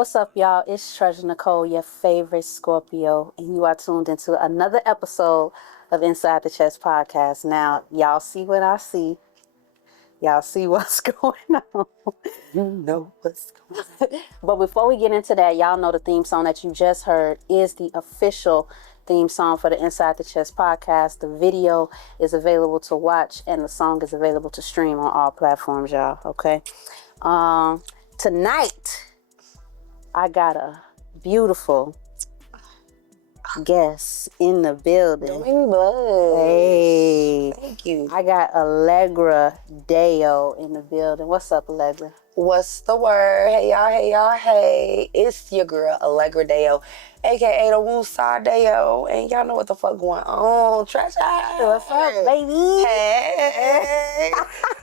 what's up, y'all? It's Treasur Necole, your favorite Scorpio, and you are tuned into another episode of Inside the Chess Podcast. Now, y'all see what I see. Y'all see what's going on. You know what's going on. But before we get into that, y'all know the theme song that you just heard is the official theme song for the Inside the Chess Podcast. The video is available to watch, and the song is available to stream on all platforms, y'all. Okay. Tonight, I got a beautiful guest in the building. Don't make me blush. Hey. Thank you. I got Allegra Dayo in the building. What's up, Allegra? What's the word? Hey, y'all, hey, y'all, hey. It's your girl, Allegra Dayo, a.k.a. the Woosah Dayo. And y'all know what the fuck going on. Treasure. What's up, baby? Hey.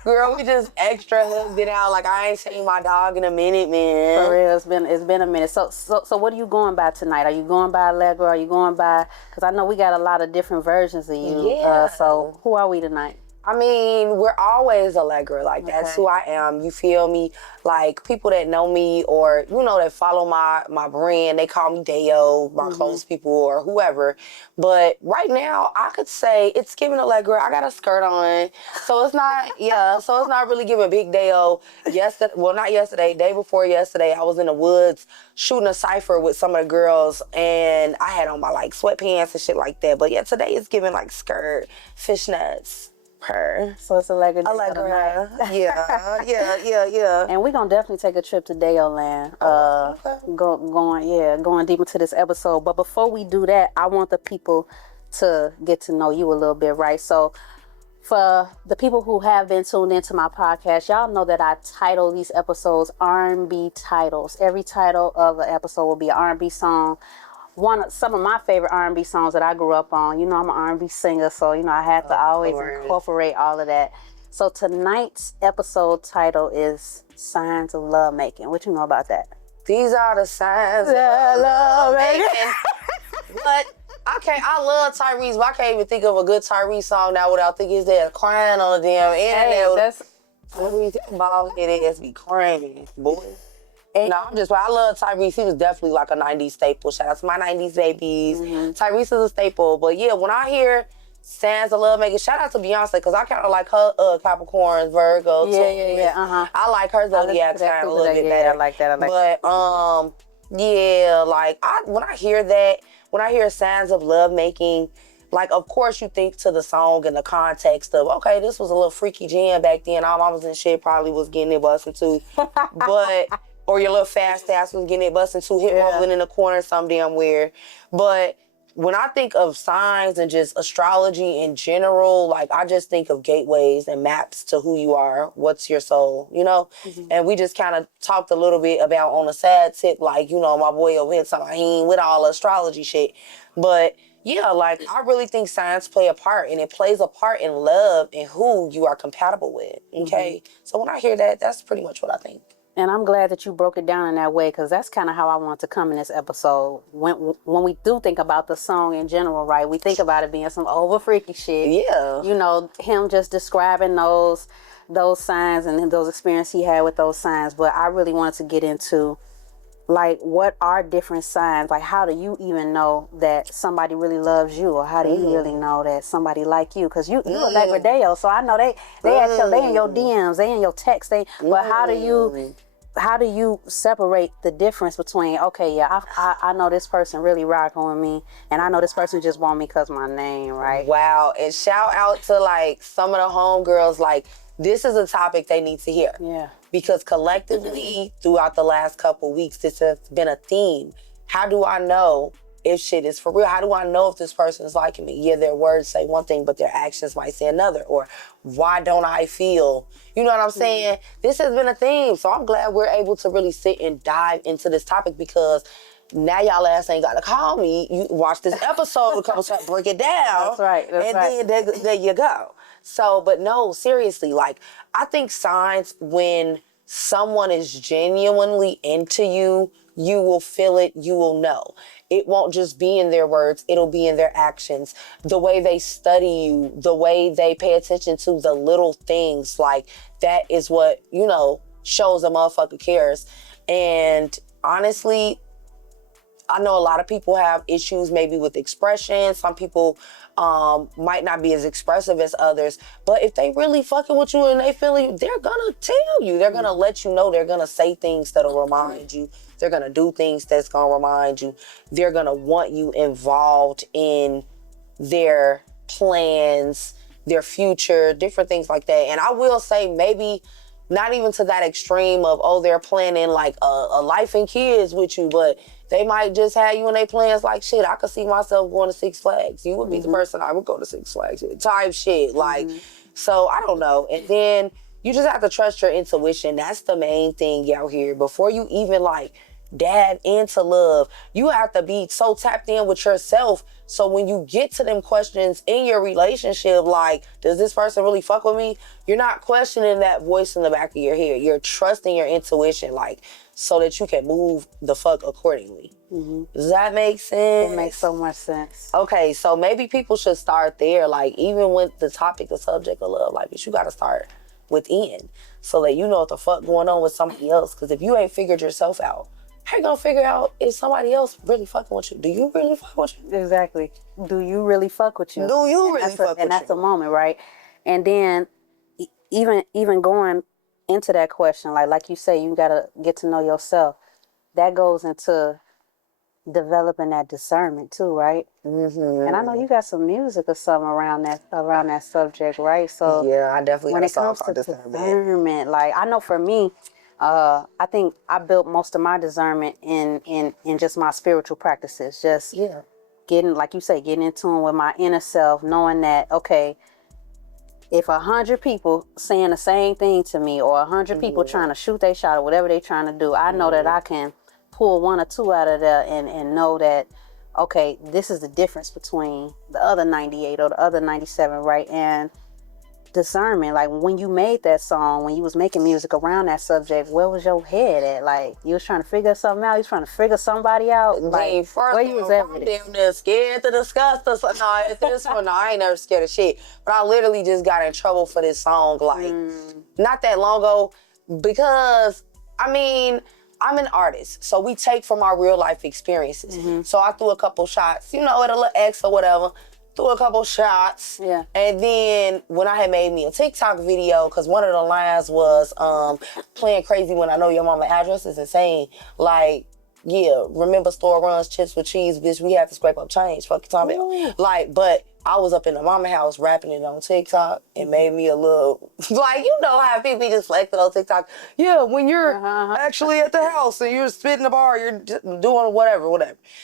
Girl, we just extra hugged it out like I ain't seen my dog in a minute, man. For real, it's been a minute. So what are you going by tonight? Are you going by Allegra? Are you going by, because I know we got a lot of different versions of you. Yeah. So who are we tonight? I mean, we're always Allegra. Like, that's who I am. You feel me? Like, people that know me or, you know, that follow my brand, they call me Dayo, my close people or whoever. But right now, I could say it's giving Allegra. I got a skirt on. So it's not, so it's not really giving big Dayo. Yesterday, well, not yesterday, day before yesterday, I was in the woods shooting a cipher with some of the girls, and I had on my, like, sweatpants and shit like that. But yeah, today it's giving, like, skirt, fishnets. Her. So it's Allegra. Yeah. And we're gonna definitely take a trip to Dayo Land. Going deep into this episode. But before we do that, I want the people to get to know you a little bit, right? So for the people who have been tuned into my podcast, y'all know that I title these episodes R&B titles. Every title of an episode will be an R&B song. Some of my favorite R&B songs that I grew up on. You know, I'm an R&B singer, so, you know, I had to always incorporate all of that. So tonight's episode title is Signs of Love Making. What you know about that? These are the signs of love making. But, okay, I love Tyrese, but I can't even think of a good Tyrese song now without thinking his dad crying on the damn internet. That bald-headed ass be crying, boy. No, I love Tyrese. He was definitely like a 90s staple. Shout out to my 90s babies. Tyrese is a staple. But yeah, when I hear Signs of Love Making, shout out to Beyonce, because I kind of like her Capricorn, Virgo, too. Yeah. I like her zodiac sign a little bit better. I like that. But, yeah, like, when I hear Signs of Love Making, like, of course you think to the song and the context of, okay, this was a little freaky jam back then. All mamas and shit probably was getting it busting too. But... or your little fast ass was getting it busting too, hit rolling in the corner, some damn weird. But when I think of signs and just astrology in general, like, I just think of gateways and maps to who you are, what's your soul, you know? And we just kind of talked a little bit about on a sad tip, like, you know, my boy over here talking about he ain't with all the astrology shit. But yeah, like, I really think signs play a part, and it plays a part in love and who you are compatible with, okay? So when I hear that, that's pretty much what I think. And I'm glad that you broke it down in that way, because that's kind of how I want to come in this episode. When we do think about the song in general, right, we think about it being some over freaky shit. Yeah. You know, him just describing those signs and those experiences he had with those signs. But I really wanted to get into, like, what are different signs? Like, how do you even know that somebody really loves you? Or how do you really know that somebody like you? Because you Allegra Dayo, so I know they in your DMs, they in your text. But how do you separate the difference between, okay, yeah, I know this person really rocking with me, and I know this person just want me because my name, right? Wow. And shout out to, like, some of the homegirls, like, this is a topic they need to hear. Yeah. Because collectively, throughout the last couple weeks, this has been a theme. How do I know if shit is for real? How do I know if this person is liking me? Yeah, their words say one thing, but their actions might say another. Or why don't I feel? You know what I'm saying? This has been a theme. So I'm glad we're able to really sit and dive into this topic, because now y'all ass ain't got to call me. You watch this episode a couple times, break it down. That's right. Then there you go. So, but no, seriously, like, I think signs, when someone is genuinely into you, you will feel it, you will know. It won't just be in their words, it'll be in their actions. The way they study you, the way they pay attention to the little things, like, that is what, you know, shows a motherfucker cares. And honestly, I know a lot of people have issues maybe with expression. Some people might not be as expressive as others. But if they really fucking with you and they feel you, they're gonna tell you. They're gonna let you know. They're gonna say things that'll remind you. They're gonna do things that's gonna remind you. They're gonna want you involved in their plans, their future, different things like that. And I will say maybe not even to that extreme of, oh, they're planning like a life and kids with you, but they might just have you in their plans like, shit, I could see myself going to Six Flags. You would be the person I would go to Six Flags with, type shit. Like, so I don't know. And then you just have to trust your intuition. That's the main thing out here. Before you even like dab into love, you have to be so tapped in with yourself. So when you get to them questions in your relationship, like, does this person really fuck with me? You're not questioning that voice in the back of your head. You're trusting your intuition, like, so that you can move the fuck accordingly. Does that make sense? It makes so much sense. Okay, so maybe people should start there. Like, even with the topic, the subject of love, like, you gotta start within so that you know what the fuck going on with somebody else. Because if you ain't figured yourself out, how you gonna figure out if somebody else really fucking with you? Do you really fuck with you? Exactly. Do you really fuck with you? Do you really fuck with you? And that's the moment, right? And then even going into that question, like you say, you gotta get to know yourself. That goes into developing that discernment too, right? And I know you got some music or something around that subject, right? So Yeah, I definitely when got a it song comes to called Discernment. discernment, like I know for me, I think I built most of my discernment in just my spiritual practices, just getting, like you say, getting in tune with my inner self, knowing that, okay, if 100 people saying the same thing to me, or 100 people trying to shoot their shot or whatever they trying to do, I know that I can pull one or two out of there and know that, okay, this is the difference between the other 98 or the other 97, right? And discernment, like when you made that song, when you was making music around that subject, where was your head at? Like, you was trying to figure something out? You was trying to figure somebody out? Like, first where you was at with it? Damn near scared to discuss this. No, at this one, no, I ain't never scared of shit. But I literally just got in trouble for this song, like, not that long ago, because, I mean, I'm an artist, so we take from our real life experiences. So I threw a couple shots, you know, at a little ex or whatever, threw a couple shots. Yeah. And then when I had made me a TikTok video, because one of the lines was playing crazy when I know your mama address is insane. Like, yeah, remember store runs, chips with cheese, bitch, we had to scrape up change. Fuck you talking about. Like, but I was up in the mama house rapping it on TikTok. It made me a little, like, you know how people be just flexing on TikTok. Yeah, when you're actually at the house and you're spitting the bar, you're just doing whatever.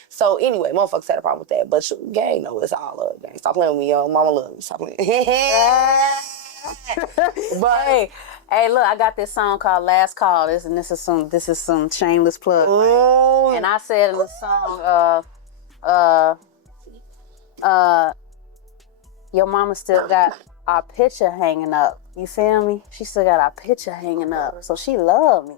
So anyway, motherfuckers had a problem with that. But gang, no, it's all love, gang. Stop playing with me, yo. Mama love me. Stop playing. But Hey, look, I got this song called "Last Call." This is some shameless plug. Right? And I said in the song, your mama still got our picture hanging up. You feel me? She still got our picture hanging up. So she loved me.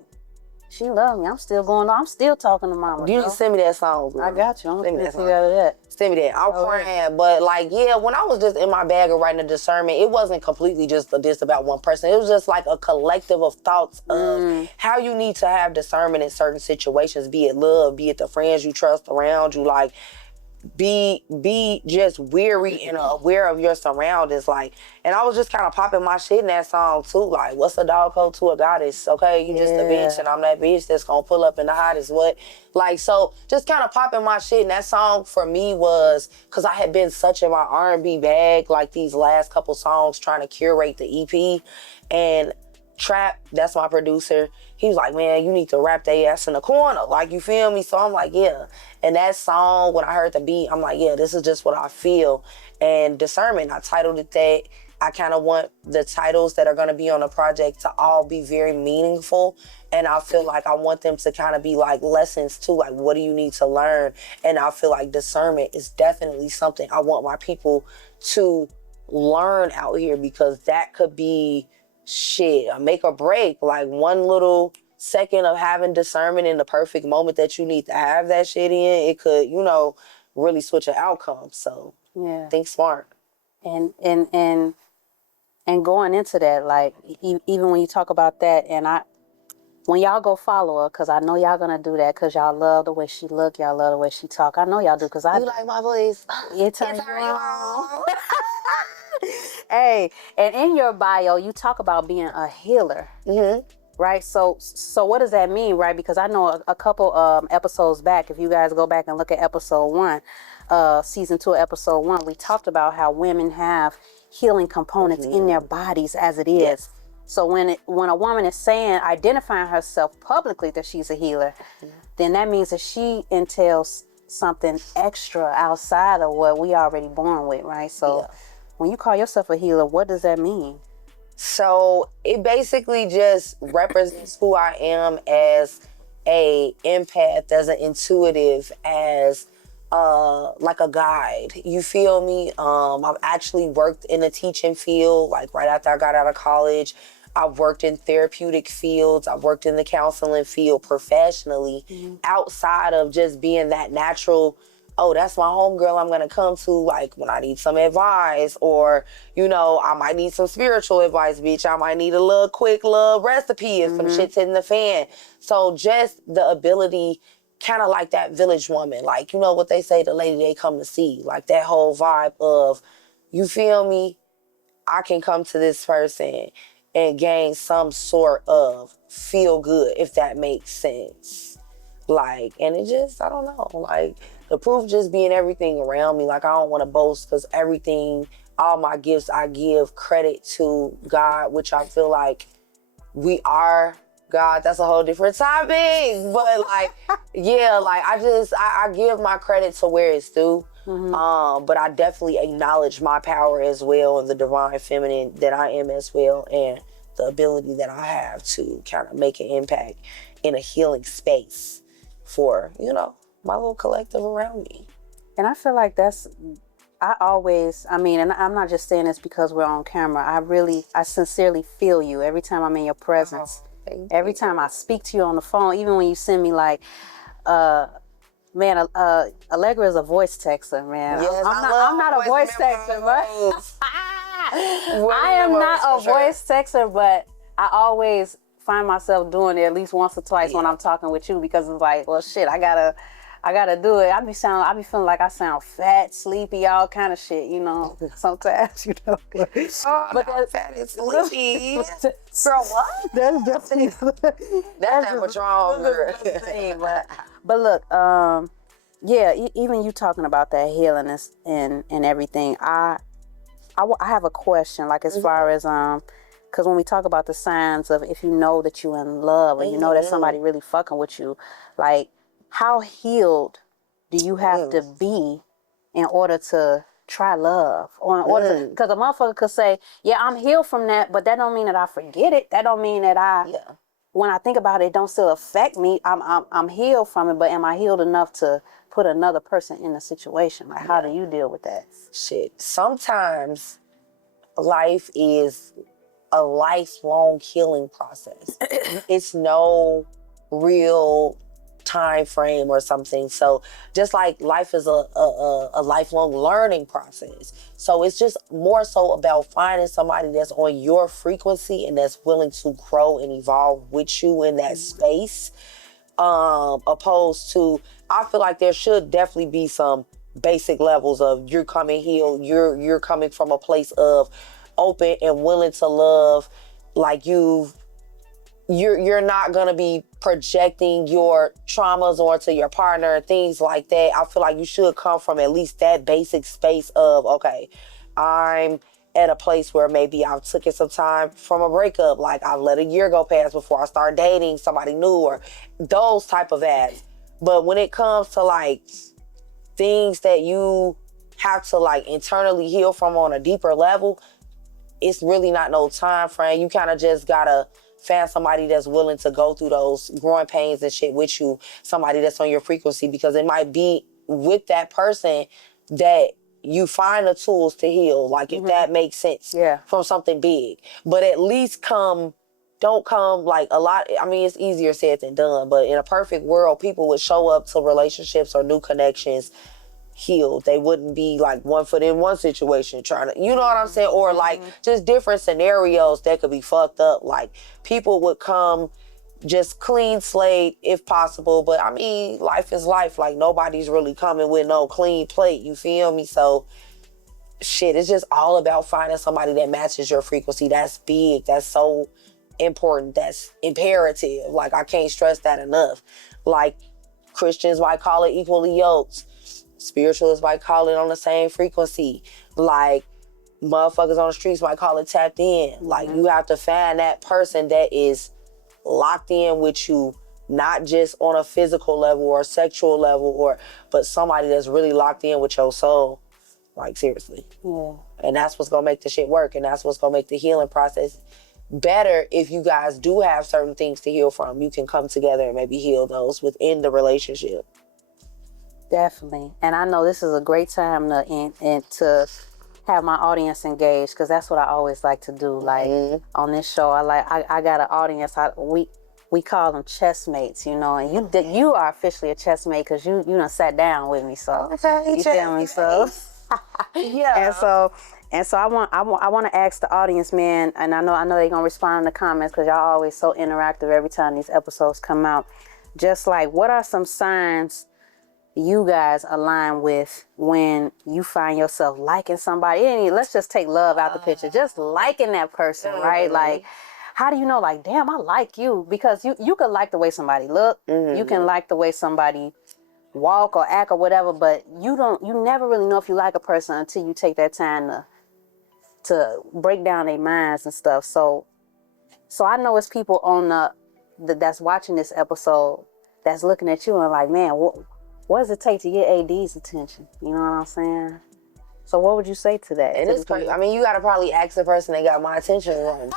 She loved me. I'm still going on. I'm still talking to mama. You need to send me that song, bro. I got you. I'm send gonna figure out of that. Send me that. I'm crying. But like, yeah, when I was just in my bag of writing a discernment, it wasn't completely just this about one person. It was just like a collective of thoughts of how you need to have discernment in certain situations, be it love, be it the friends you trust around you, like, be just weary and aware of your surroundings, like. And I was just kind of popping my shit in that song too, like, what's a dog code to a goddess? Okay, you just a bitch and I'm that bitch that's gonna pull up in the hottest what, like. So just kind of popping my shit. And that song for me was because I had been such in my R&B bag, like these last couple songs, trying to curate the EP. And Trap, that's my producer, he was like, man, you need to rap their ass in the corner, like, you feel me? So I'm like, yeah. And that song, when I heard the beat, I'm like, yeah, this is just what I feel. And Discernment, I titled it that. I kind of want the titles that are going to be on the project to all be very meaningful. And I feel like I want them to kind of be like lessons too, like, what do you need to learn? And I feel like discernment is definitely something I want my people to learn out here, because that could be shit, a make or break. Like, one little second of having discernment in the perfect moment that you need to have that shit in, it could, you know, really switch an outcome. So think smart. And going into that, like, even when you talk about that, and when y'all go follow her, because I know y'all gonna do that because y'all love the way she look, y'all love the way she talk. I know y'all do because I You like my voice? it turns you on. Hey, and in your bio, you talk about being a healer. Mm-hmm. Right, so what does that mean, right? Because I know a couple episodes back, if you guys go back and look at episode 1, season 2, episode 1, we talked about how women have healing components in their bodies as it is. Yes. So when a woman is identifying herself publicly that she's a healer, then that means that she entails something extra outside of what we already born with, right? So when you call yourself a healer, what does that mean? So it basically just represents who I am as a empath, as an intuitive, as like a guide. You feel me? I've actually worked in the teaching field, like right after I got out of college. I've worked in therapeutic fields. I've worked in the counseling field professionally, outside of just being that natural, oh, that's my homegirl I'm gonna come to, like, when I need some advice, or, you know, I might need some spiritual advice, bitch. I might need a little quick little recipe if some shit's in the fan. So just the ability, kind of like that village woman, like, you know what they say, the lady they come to see, like that whole vibe of, you feel me? I can come to this person and gain some sort of feel good, if that makes sense. Like, and it just, I don't know, like, the proof just being everything around me. Like, I don't want to boast because everything, all my gifts, I give credit to God, which I feel like we are God. That's a whole different topic. But, like, yeah, like, I give my credit to where it's due. But I definitely acknowledge my power as well, and the divine feminine that I am as well, and the ability that I have to kind of make an impact in a healing space for, you know, my little collective around me. And I feel like and I'm not just saying this because we're on camera. I sincerely feel you every time I'm in your presence. Every time I speak to you on the phone, even when you send me like, man, Allegra is a voice texter, man. Yes, I'm not a voice texter, but I am not a voice texter, but I always find myself doing it at least once or twice when I'm talking with you, because it's like, well, shit, I gotta do it. I be feeling like I sound fat, sleepy, all kind of shit, you know. Sometimes, you know. But that's fat and sleepy. Girl, what? That's definitely that's what's wrong, girl. But look, even you talking about that healing and everything, I have a question, like, as far as because when we talk about the signs of if you know that you're in love, or you know that somebody really fucking with you, like, how healed do you have to be in order to try love, or in order to, because a motherfucker could say, yeah, I'm healed from that, but that don't mean that I forget it. That don't mean that when I think about it, it don't still affect me. I'm healed from it, but am I healed enough to put another person in the situation? Like, how do you deal with that? Shit. Sometimes life is a lifelong healing process. It's no real time frame or something. So just like life is a lifelong learning process. So it's just more so about finding somebody that's on your frequency and that's willing to grow and evolve with you in that space. Opposed to, I feel like there should definitely be some basic levels of you're coming healed, you're coming from a place of open and willing to love, like you're not gonna be projecting your traumas onto your partner and things like that. I feel like you should come from at least that basic space of, okay, I'm at a place where maybe I've taken some time from a breakup, like I let a year go past before I start dating somebody new, or those type of ads. But when it comes to like things that you have to like internally heal from on a deeper level, it's really not no time frame. You kind of just gotta find somebody that's willing to go through those growing pains and shit with you, somebody that's on your frequency, because it might be with that person that you find the tools to heal, like if that makes sense, from something big. But at least don't come like a lot. I mean, it's easier said than done, but in a perfect world, people would show up to relationships or new connections healed. They wouldn't be like one foot in one situation trying to, you know what I'm saying? Or like just different scenarios that could be fucked up. Like people would come just clean slate if possible. But I mean, life is life. Like, nobody's really coming with no clean plate. You feel me? So shit, it's just all about finding somebody that matches your frequency. That's big. That's so important. That's imperative. Like, I can't stress that enough. Like, Christians might call it equally yoked. Spiritualists might call it on the same frequency. Like, motherfuckers on the streets might call it tapped in. Like, you have to find that person that is locked in with you, not just on a physical level or a sexual level, but somebody that's really locked in with your soul. Like, seriously. Yeah. And that's what's gonna make the shit work, and that's what's gonna make the healing process better. If you guys do have certain things to heal from, you can come together and maybe heal those within the relationship. Definitely. And I know this is a great time to have my audience engaged, because that's what I always like to do. Like, on this show, I got an audience. We call them chess mates, you know, and you are officially a chess mate because you done sat down with me, so Okay, you feel me? So yeah. And so I want to ask the audience, man, and I know they're gonna respond in the comments because y'all always so interactive every time these episodes come out. Just like, what are some signs you guys align with when you find yourself liking somebody? Let's just take love out the picture. Just liking that person, right? Like, how do you know, like, damn, I like you? Because you can like the way somebody look. You can like the way somebody walk or act or whatever, but you never really know if you like a person until you take that time to break down their minds and stuff. So I know it's people on that's watching this episode that's looking at you and like, man, what does it take to get AD's attention? You know what I'm saying? So what would you say to that? And it's crazy. I mean, you gotta probably ask the person that got my attention wrong.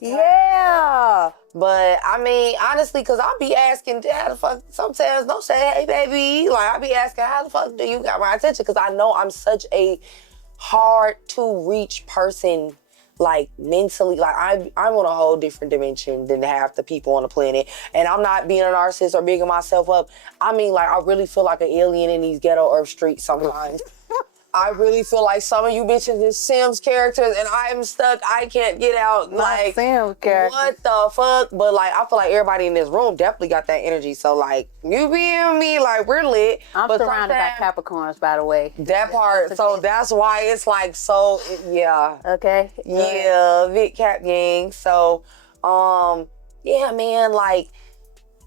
Yeah. But I mean, honestly, cause I'll be asking, how the fuck, sometimes don't say, hey baby. Like, I'll be asking, how the fuck do you got my attention? Cause I know I'm such a hard to reach person, like, mentally. Like, I'm on a whole different dimension than half the people on the planet. And I'm not being a narcissist or bigging myself up. I mean, like, I really feel like an alien in these ghetto earth streets sometimes. I really feel like some of you bitches is Sims characters and I'm stuck. I can't get out. Like, Sims characters. What the fuck? But like, I feel like everybody in this room definitely got that energy. So like, you being me, like, we're lit. I'm surrounded by Capricorns, by the way. That part. So that's why it's like, so, yeah. Okay. Yeah, Vic Cap Gang. So, yeah, man, like,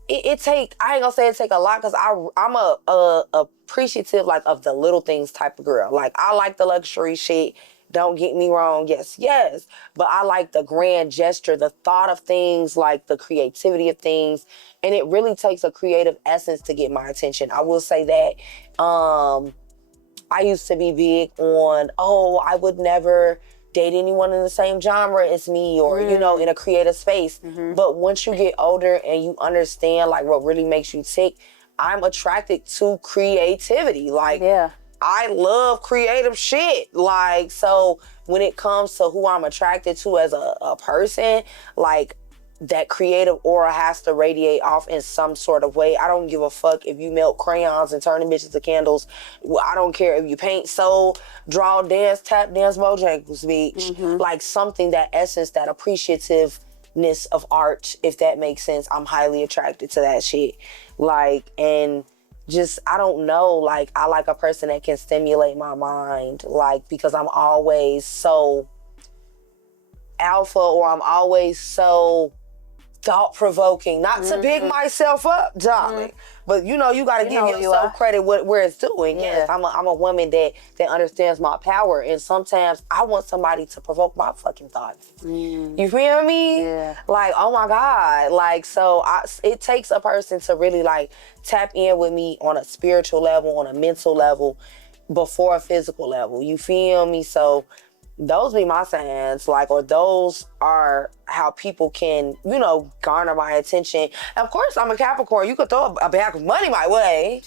I ain't gonna say it take a lot, because I'm a appreciative, like, of the little things type of girl. Like, I like the luxury shit. Don't get me wrong. Yes. But I like the grand gesture, the thought of things, like the creativity of things. And it really takes a creative essence to get my attention. I will say that. I used to be big on, I would never date anyone in the same genre as me, or, you know, in a creative space. But once you get older and you understand, like, what really makes you tick, I'm attracted to creativity. Like, I love creative shit. Like, so when it comes to who I'm attracted to as a person, like, that creative aura has to radiate off in some sort of way. I don't give a fuck if you melt crayons and turn them bitches to candles. I don't care if you paint, sew, draw, dance, tap dance, Bojangles, bitch. Like, something, that essence, that appreciativeness of art, if that makes sense. I'm highly attracted to that shit. Like, and just, I don't know, like, I like a person that can stimulate my mind, like, because I'm always so alpha, or I'm always so thought-provoking. Not to big myself up, darling, but you know, you gotta give yourself credit where it's doing. Yes, I'm a woman that understands my power, and sometimes I want somebody to provoke my fucking thoughts. You feel me? Yeah. Like, oh my God. Like, so it takes a person to really, like, tap in with me on a spiritual level, on a mental level, before a physical level. You feel me? So those be my signs, like, or those are how people can, you know, garner my attention. And of course, I'm a Capricorn. You could throw a bag of money my way.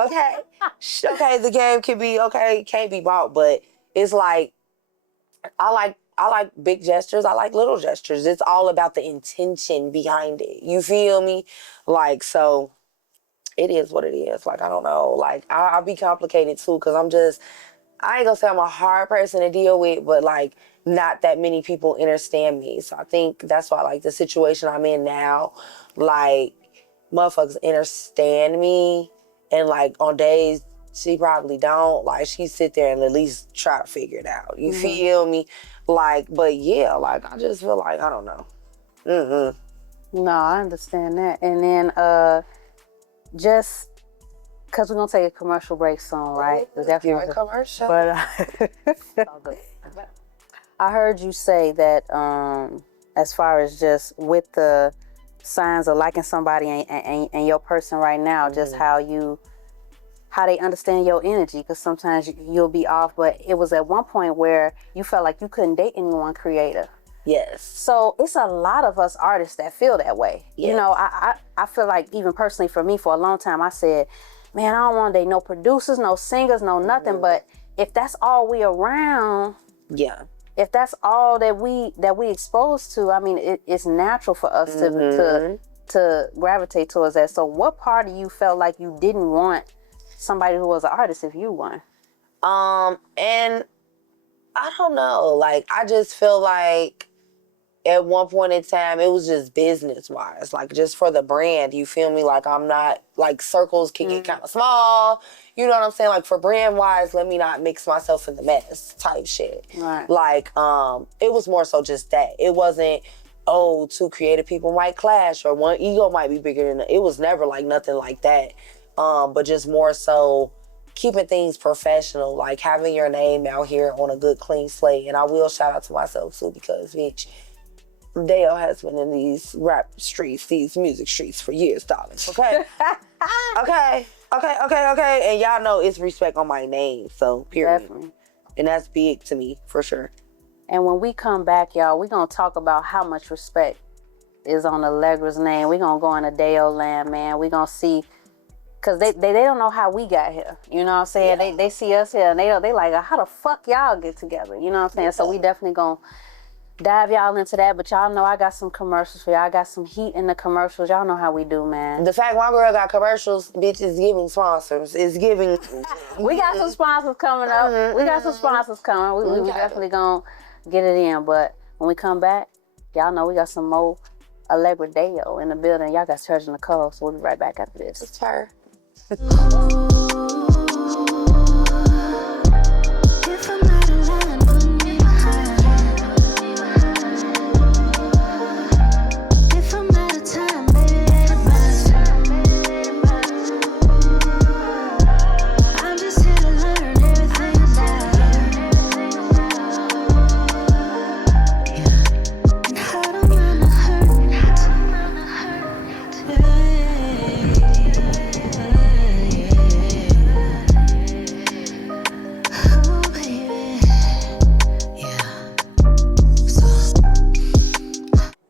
Okay. Okay, the game can be, can't be bought, but it's like, I like big gestures. I like little gestures. It's all about the intention behind it. You feel me? Like, so it is what it is. Like, I don't know. Like, I'll be complicated too, because I ain't gonna say I'm a hard person to deal with, but like not that many people understand me. So I think that's why like the situation I'm in now, like motherfuckers understand me, and like on days she probably don't, like she sit there and at least try to figure it out. You feel me? Like, but yeah, like I just feel like I don't know. No, I understand that. And then just because we're gonna take a commercial break soon, right? Give a commercial. But I heard you say that as far as just with the signs of liking somebody and your person right now, just how they understand your energy, because sometimes you'll be off, but it was at one point where you felt like you couldn't date anyone creative. Yes. So it's a lot of us artists that feel that way. Yes. You know, I feel like even personally for me, for a long time, I said, man, I don't want to date no producers, no singers, no nothing. But if that's all we around, if that's all that we exposed to, I mean, it's natural for us to gravitate towards that. So what part of you felt like you didn't want somebody who was an artist if you won? And I don't know. Like, I just feel like at one point in time, it was just business-wise, like just for the brand, you feel me? Like I'm not, like circles can get kind of small, you know what I'm saying? Like for brand-wise, let me not mix myself in the mess type shit. Right. Like, it was more so just that. It wasn't, oh, two creative people might clash or one ego might be bigger than the, it was never like nothing like that. But just more so keeping things professional, like having your name out here on a good, clean slate. And I will shout out to myself too, because bitch, Dayo has been in these rap streets, these music streets for years, darling. Okay? okay. And y'all know it's respect on my name, so period. Definitely. And that's big to me, for sure. And when we come back, y'all, we're going to talk about how much respect is on Allegra's name. We're going to go into Dayo land, man. We're going to see, because they don't know how we got here. You know what I'm saying? Yeah. They see us here, and they like, how the fuck y'all get together? You know what I'm saying? Yeah. So we definitely going to dive y'all into that, but y'all know I got some commercials for y'all. I got some heat in the commercials. Y'all know how we do, man. The fact my girl got commercials, bitch, is giving sponsors. It's giving. We got some sponsors coming up. We got some sponsors coming. We definitely gonna get it in. But when we come back, y'all know we got some more Allegra Dayo in the building. Y'all got Treasur Necole, so we'll be right back after this. It's her.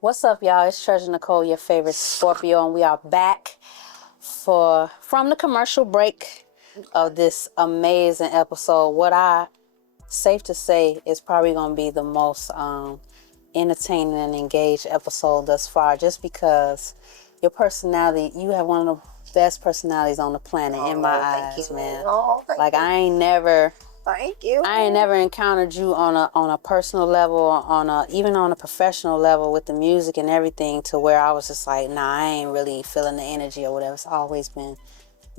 What's up, y'all? It's Treasur Necole, your favorite Scorpio, and we are back from the commercial break of this amazing episode. What I safe to say is probably going to be the most entertaining and engaged episode thus far, just because your personality, you have one of the best personalities on the planet in my eyes, man. Like I ain't never encountered you on a personal level, even on a professional level with the music and everything, to where I was just like, nah, I ain't really feeling the energy or whatever. It's always been,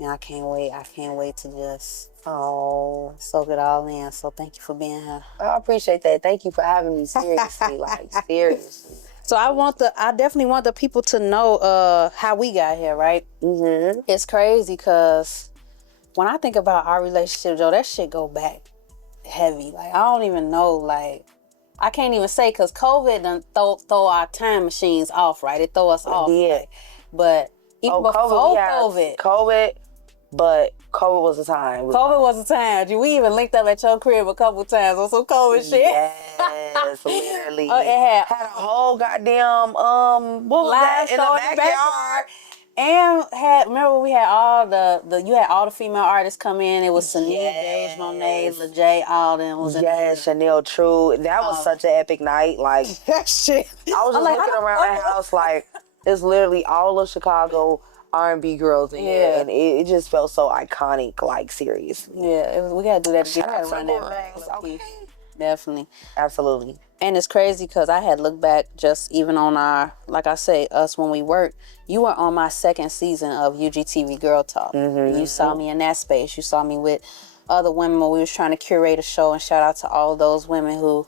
I can't wait to just soak it all in. So thank you for being here. I appreciate that. Thank you for having me. Seriously, like seriously. So I definitely want the people to know how we got here, right? Mm-hmm. It's crazy because when I think about our relationship, Joe, that shit go back heavy. Like, I don't even know, like, I can't even say, because COVID done throw our time machines off, right? It throw us off. Yeah. Like, but even before COVID, but COVID was a time. COVID was a time. We even linked up at your crib a couple times on some COVID shit. Yes, literally. It had a whole goddamn, what was that, in the backyard? And remember we had you had all the female artists come in. It was Sunita, Dej Monet, LeJay, all them was in there. Chanel True. That was such an epic night. Like that shit. I was just looking around the house like it's literally all of Chicago, R&B girls in here, and it just felt so iconic, like, seriously. Yeah, we gotta do that again. Shout out to Run that back. girls, okay? Definitely. Absolutely. And it's crazy because I had looked back just even on our, like I say, us when we worked. You were on my second season of UGTV Girl Talk. And you saw me in that space. You saw me with other women when we was trying to curate a show. And shout out to all those women who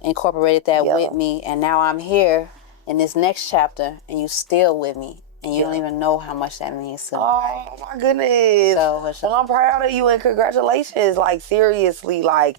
incorporated that with me. And now I'm here in this next chapter, and you still with me. And you don't even know how much that means to me. Oh, my goodness. Well, I'm proud of you, and congratulations. Like, seriously, like,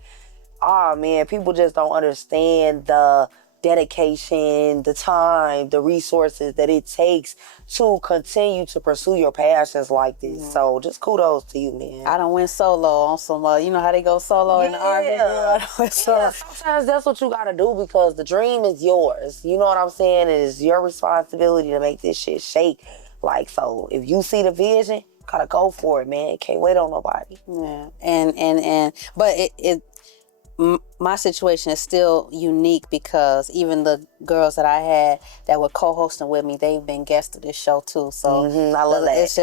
oh, man, people just don't understand the dedication, the time, the resources that it takes to continue to pursue your passions like this. So just kudos to you, man. I done went solo on some, you know how they go solo in the R&B girl? Sometimes that's what you gotta do, because the dream is yours. You know what I'm saying? It's your responsibility to make this shit shake. Like, so if you see the vision, gotta go for it, man. Can't wait on nobody. Yeah, but my situation is still unique because even the girls that I had that were co-hosting with me, they've been guests of this show too. So I love that. It's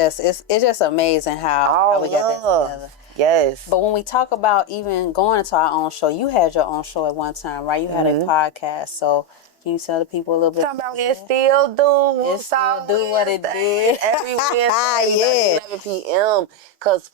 just amazing how we got that together. Yes. But when we talk about even going into our own show, you had your own show at one time, right? You had a podcast. So can you tell the people a little bit? Talking about it still do. It still do what it did. Every Wednesday, 11 p.m. Cause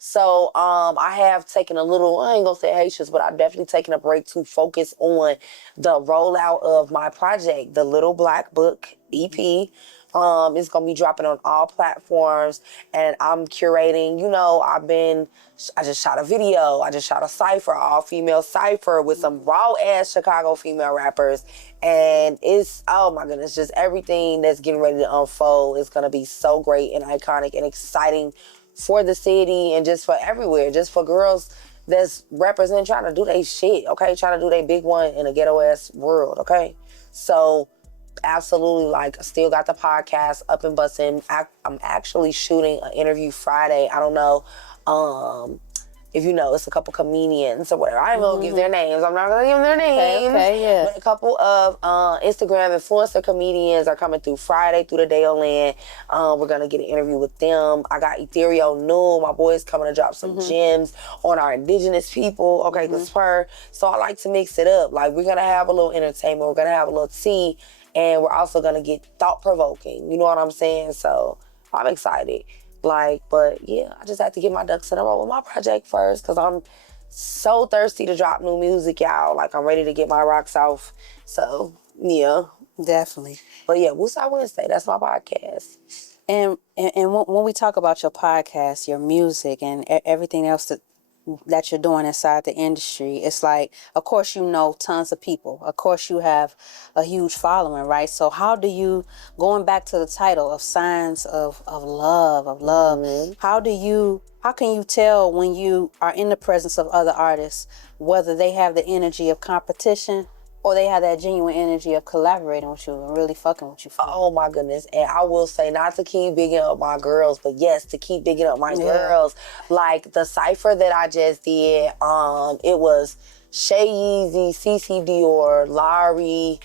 so I have taken a little, I ain't gonna say hiatus, but I've definitely taken a break to focus on the rollout of my project, the Little Black Book EP. It's gonna be dropping on all platforms, and I'm curating. You know, I just shot a video. I just shot a cipher, all female cipher with some raw ass Chicago female rappers, and it's, oh my goodness, just everything that's getting ready to unfold is gonna be so great and iconic and exciting for the city and just for everywhere, just for girls that's represent trying to do their shit, okay, trying to do their big one in a ghetto ass world, okay. So absolutely, like, still got the podcast up and busting. I'm actually shooting an interview Friday. I don't know if you know, it's a couple comedians or whatever. I ain't gonna give their names. I'm not gonna give their names. Okay, yeah. But a couple of Instagram influencer comedians are coming through Friday through the Dayo land. We're gonna get an interview with them. I got Ethereal New, my boy's coming to drop some gems on our indigenous people. Okay, this so I like to mix it up. Like, we're gonna have a little entertainment. We're gonna have a little tea. And we're also gonna get thought-provoking. You know what I'm saying? So I'm excited. Like, but yeah, I just have to get my ducks in a row with my project first, because I'm so thirsty to drop new music, y'all. Like, I'm ready to get my rocks off. So yeah, definitely. But yeah, Woosah Wednesday, that's my podcast. And when we talk about your podcast, your music, and everything else that you're doing inside the industry, it's like, of course, you know tons of people. Of course, you have a huge following, right? So how do you, going back to the title of Signs of Love, how can you tell when you are in the presence of other artists whether they have the energy of competition or they have that genuine energy of collaborating with you and really fucking with you? Oh my goodness. And I will say, not to keep bigging up my girls, but yes, to keep bigging up my girls. Like, the cipher that I just did, it was Shay Yeezy, CC Dior, Larry,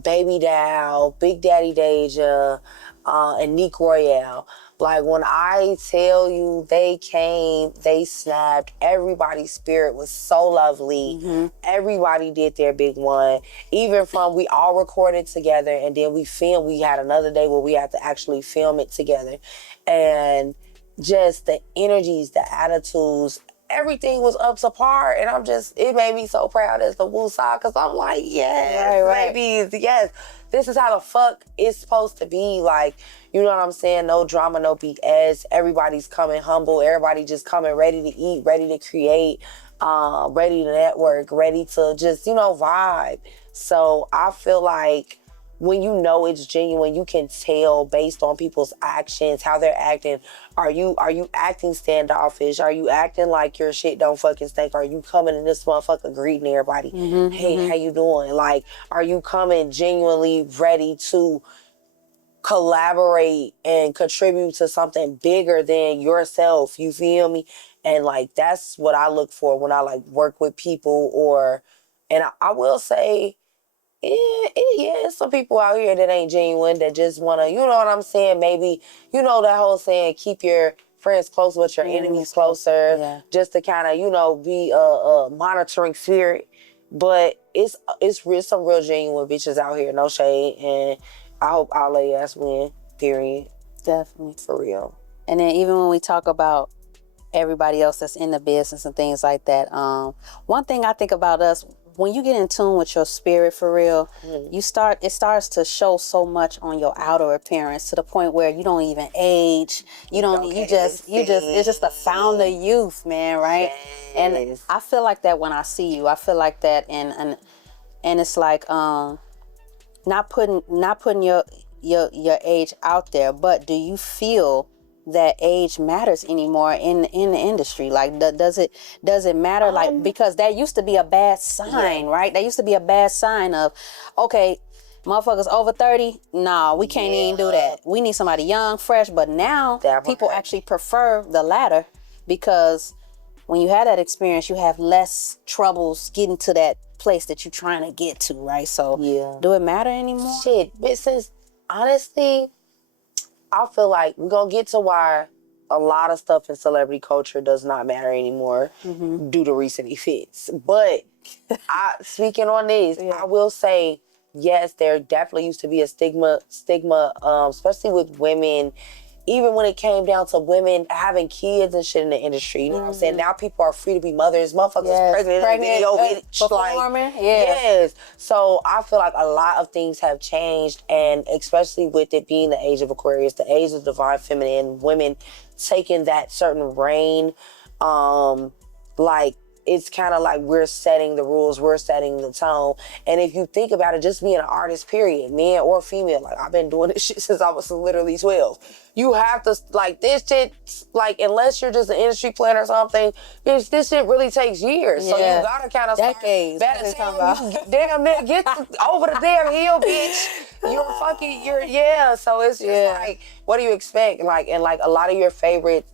Baby Dow, Big Daddy Deja, and Nick Royale. Like, when I tell you they came, they snapped, everybody's spirit was so lovely. Everybody did their big one. Even from, we all recorded together, and then we had another day where we had to actually film it together. And just the energies, the attitudes, everything was up to par. And it made me so proud as the Woosah, because I'm like, yes, babies, yes. This is how the fuck it's supposed to be. Like, you know what I'm saying? No drama, no BS. Everybody's coming humble. Everybody just coming ready to eat, ready to create, ready to network, ready to just, vibe. So I feel like when you know it's genuine, you can tell based on people's actions, how they're acting. Are you acting standoffish? Are you acting like your shit don't fucking stink? Are you coming in this motherfucker greeting everybody? Hey, how you doing? Like, are you coming genuinely ready to collaborate and contribute to something bigger than yourself? You feel me? And like, that's what I look for when I like work with people. And I will say, It's some people out here that ain't genuine, that just want to, you know what I'm saying? Maybe, you know that whole saying, keep your friends close but your enemies closer, just to kind of, you know, be a monitoring spirit. But it's some real genuine bitches out here, no shade, and I hope all they ass win, period. Definitely. For real. And then even when we talk about everybody else that's in the business and things like that, one thing I think about us, when you get in tune with your spirit for real, it starts to show so much on your outer appearance, to the point where you don't even age. It's just the fountain of youth, man, right? Yes. And I feel like that when I see you. I feel like that, and it's like not putting your age out there, but do you feel that age matters anymore in the industry? Like, does it matter? Like, because that used to be a bad sign, right? That used to be a bad sign of, okay, motherfuckers over 30, nah, we can't even do that. We need somebody young, fresh. But now people actually prefer the latter, because when you have that experience, you have less troubles getting to that place that you're trying to get to, right? So do it matter anymore? Shit, but since, honestly, I feel like we're going to get to why a lot of stuff in celebrity culture does not matter anymore due to recent events. But speaking on this, I will say, yes, there definitely used to be a stigma, especially with women, even when it came down to women having kids and shit in the industry. You know what I'm saying? Now people are free to be mothers. Motherfuckers pregnant performing. Yes. So I feel like a lot of things have changed, and especially with it being the age of Aquarius, the age of divine feminine, women taking that certain reign, like, it's kind of like we're setting the rules, we're setting the tone. And if you think about it, just being an artist, period, man or female, like, I've been doing this shit since I was literally 12. You have to, like, this shit, like, unless you're just an industry planner or something, this shit really takes years. So you gotta kind of decades. Damn, man, get over the damn hill, bitch. So it's just like, what do you expect? Like, and like a lot of your favorites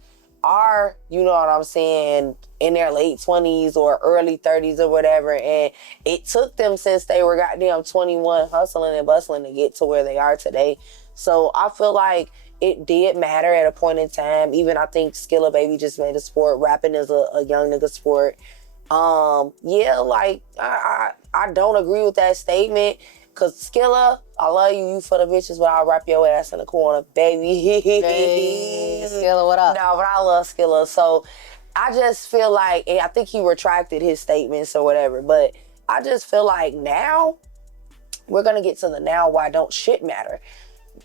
are, you know what I'm saying, in their late 20s or early 30s or whatever, and it took them since they were goddamn 21 hustling and bustling to get to where they are today. So I feel like it did matter at a point in time. Even I think Skilla Baby just made a sport. Rapping is a young nigga sport. Like, I don't agree with that statement. Cause Skilla, I love you for the bitches, but I'll wrap your ass in the corner, baby. Hey, Skilla, what up? No, but I love Skilla. So I just feel like, and I think he retracted his statements or whatever, but I just feel like now, we're gonna get to the now why don't shit matter.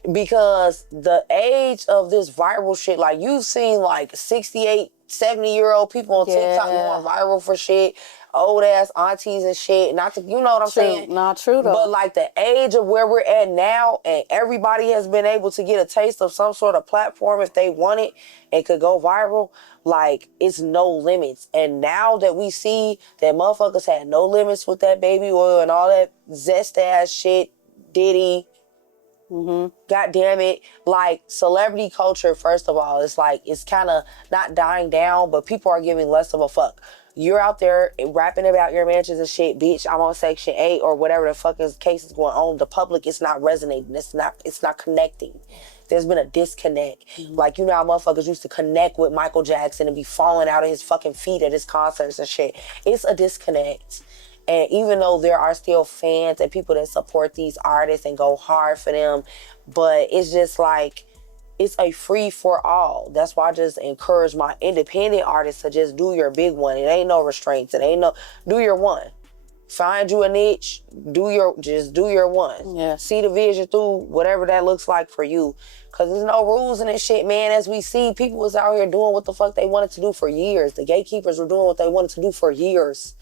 Because the age of this viral shit, like, you've seen like 68, 70-year-old people on TikTok going viral for shit, old ass aunties and shit. Not to, you know what I'm saying? Not true though. But like the age of where we're at now, and everybody has been able to get a taste of some sort of platform if they want it and could go viral, like, it's no limits. And now that we see that motherfuckers had no limits with that baby oil and all that zest ass shit, Diddy, God damn it. Like, celebrity culture, first of all, it's like, it's kind of not dying down, but people are giving less of a fuck. You're out there rapping about your mansions and shit, bitch. I'm on Section 8 or whatever the fuck case is going on. The public is not resonating. It's not connecting. There's been a disconnect. Like, you know how motherfuckers used to connect with Michael Jackson and be falling out of his fucking feet at his concerts and shit. It's a disconnect. And even though there are still fans and people that support these artists and go hard for them, but it's just like, it's a free for all. That's why I just encourage my independent artists to just do your big one. It ain't no restraints. Do your one. Find you a niche. Do your one. Yeah. See the vision through whatever that looks like for you. Cause there's no rules in this shit, man. As we see, people was out here doing what the fuck they wanted to do for years. The gatekeepers were doing what they wanted to do for years.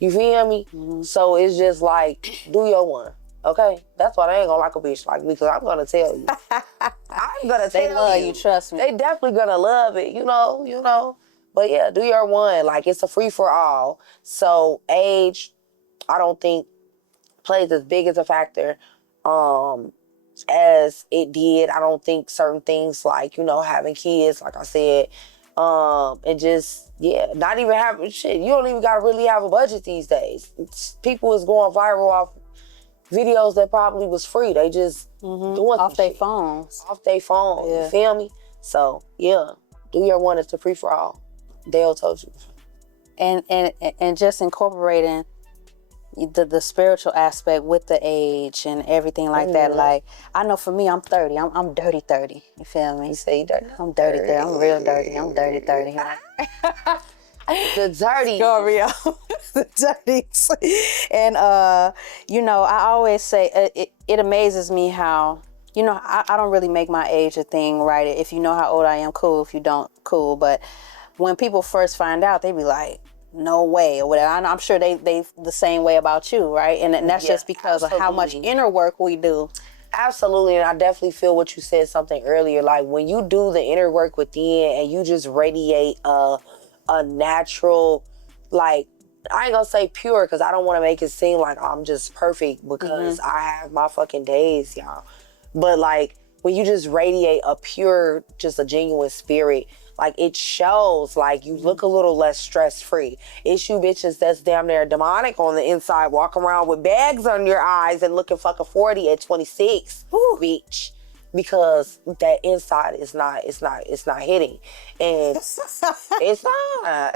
You feel me? So it's just like, do your one. Okay? That's why they ain't gonna like a bitch like me, because I'm gonna tell you. I'm gonna tell you. They love you, trust me. They definitely gonna love it, you know. But yeah, do your one. Like, it's a free for all. So age, I don't think plays as big as a factor as it did. I don't think certain things like, having kids, like I said, and just, not even having shit. You don't even gotta really have a budget these days. People is going viral off videos that probably was free. They just doing Off some their shit. phones. Off their phone. Yeah. You feel me? So yeah, do your one. It's a free for all. Dayo told you. And just incorporating the spiritual aspect with the age and everything like that. Like, I know for me, I'm 30. I'm dirty 30. You feel me? You say you dirty? I'm dirty 30. I'm real dirty. I'm dirty 30. The dirty. Go real. The dirties. And, you know, I always say it amazes me how, you know, I don't really make my age a thing, right? If you know how old I am, cool. If you don't, cool. But when people first find out, they be like, no way, or whatever. I'm sure they the same way about you, right? And that's just because of how much inner work we do. Absolutely, and I definitely feel what you said something earlier. Like when you do the inner work within and you just radiate a natural, like, I ain't gonna say pure because I don't want to make it seem like I'm just perfect because I have my fucking days, y'all. But like when you just radiate a pure, just a genuine spirit, like it shows, like you look a little less stress free. It's you bitches that's damn near demonic on the inside, walking around with bags on your eyes and looking fucking 40 at 26, bitch. Because that inside is not hitting. And it's not.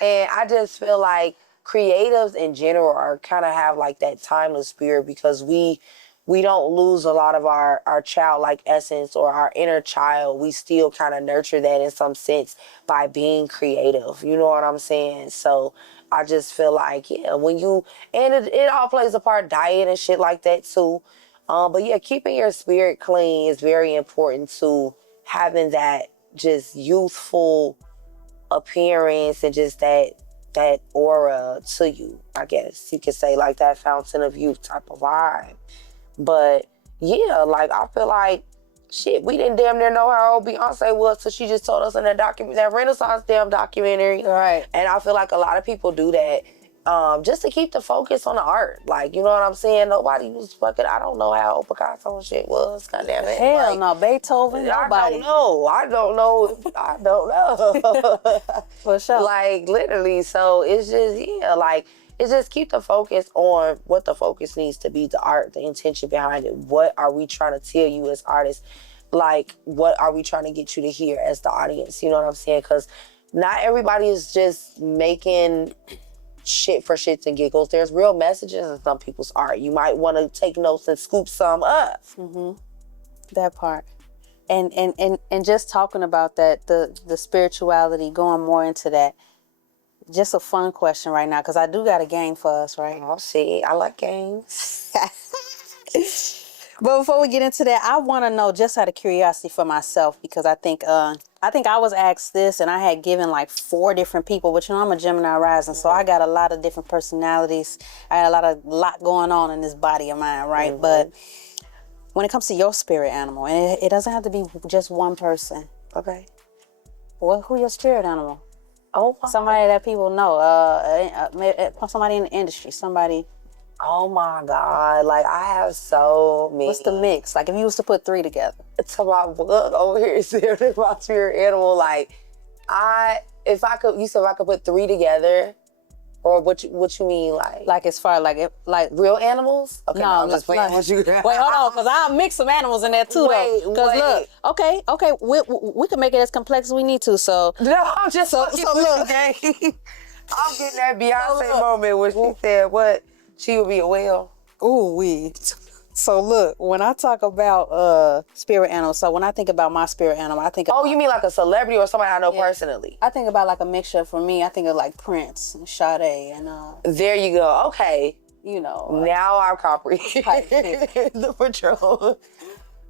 And I just feel like creatives in general are kind of have like that timeless spirit because we don't lose a lot of our childlike essence or our inner child. We still kind of nurture that in some sense by being creative. You know what I'm saying? So I just feel like, yeah, when you, and it all plays a part, diet and shit like that too. But yeah, keeping your spirit clean is very important to having that just youthful appearance and just that aura to you, I guess you could say, like that fountain of youth type of vibe. But yeah, like I feel like shit, we didn't damn near know how old Beyonce was, so she just told us in that that Renaissance damn documentary. Right. And I feel like a lot of people do that just to keep the focus on the art. Like, you know what I'm saying? Nobody was fucking, I don't know how old Picasso and shit was, goddamn it. Hell like, no, Beethoven, nobody. I don't know. For sure. Like, literally, so it's just, yeah, like, it's just keep the focus on what the focus needs to be, the art, the intention behind it. What are we trying to tell you as artists? Like, what are we trying to get you to hear as the audience? You know what I'm saying? Because not everybody is just making shit for shits and giggles. There's real messages in some people's art. You might want to take notes and scoop some up. That part. And just talking about that, the spirituality, going more into that. Just a fun question right now, because I do got a game for us, right? Oh, shit. I like games. But before we get into that, I want to know, just out of curiosity for myself, because I think I was asked this, and I had given like 4 different people. But you know, I'm a Gemini rising, so I got a lot of different personalities. I got a lot going on in this body of mine, right? But when it comes to your spirit animal, and it doesn't have to be just one person. Okay. Well, who your spirit animal? Oh, somebody that people know. Somebody in the industry. Somebody. Oh my God! Like I have so many. What's the mix? Like if you was to put 3 together. To my blood over here is my spirit animal. Like if I could put 3 together. Or what you mean, like as far like real animals? Okay, no, I'm just playing with you. Wait, hold on, because I'll mix some animals in there too, though. Because look, okay, we can make it as complex as we need to. So no, I'm just so look. I'm getting that Beyonce moment when she said what she would be a whale. Ooh wee. So look, when I talk about spirit animals, so when I think about my spirit animal, I think you mean like a celebrity or somebody I know personally? I think about like a mixture. For me, I think of like Prince and Sade and there you go. Okay. You know. Now I'm comprehending. The Patrol.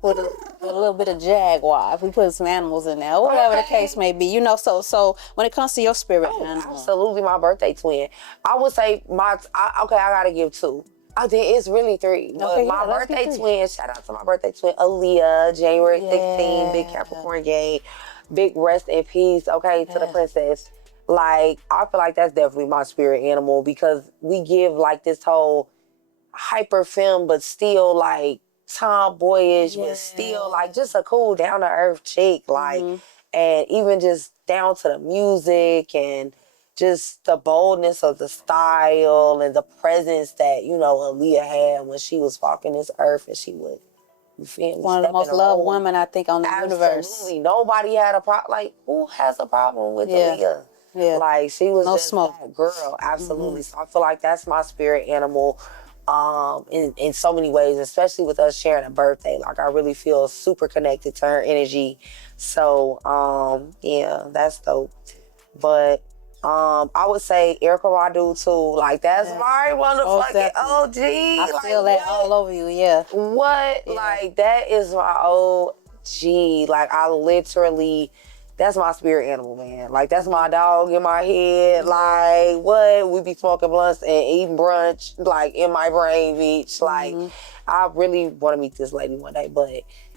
With a little bit of Jaguar, if we put some animals in there, whatever the case may be, you know. So when it comes to your spirit animal, absolutely, my birthday twin. I would say I gotta give 2. I think it's really 3. But my birthday twin, shout out to my birthday twin, Aaliyah, January 16, big Capricorn gang, big rest in peace, okay, to the princess. Like, I feel like that's definitely my spirit animal because we give like this whole hyper femme, but still like tomboyish, but still like just a cool down to earth chick, like, and even just down to the music and just the boldness of the style and the presence that, you know, Aaliyah had when she was walking this earth and she would, you feel me? One of the most loved women, I think, on the universe. Absolutely. Nobody had a problem. Like, who has a problem with Aaliyah? Yeah. Like, she was No just smoke. that girl. Absolutely. So I feel like that's my spirit animal in so many ways, especially with us sharing a birthday. Like, I really feel super connected to her energy. So, yeah, that's dope. But I would say Erykah Badu too. Like, that's my motherfucking OG. I feel that all over you, yeah. What? Yeah. Like, that is my OG. Like, I literally, that's my spirit animal, man. Like, that's my dog in my head. Like, what? We be smoking blunts and eating brunch, like, in my brain, bitch. Like, I really want to meet this lady one day, but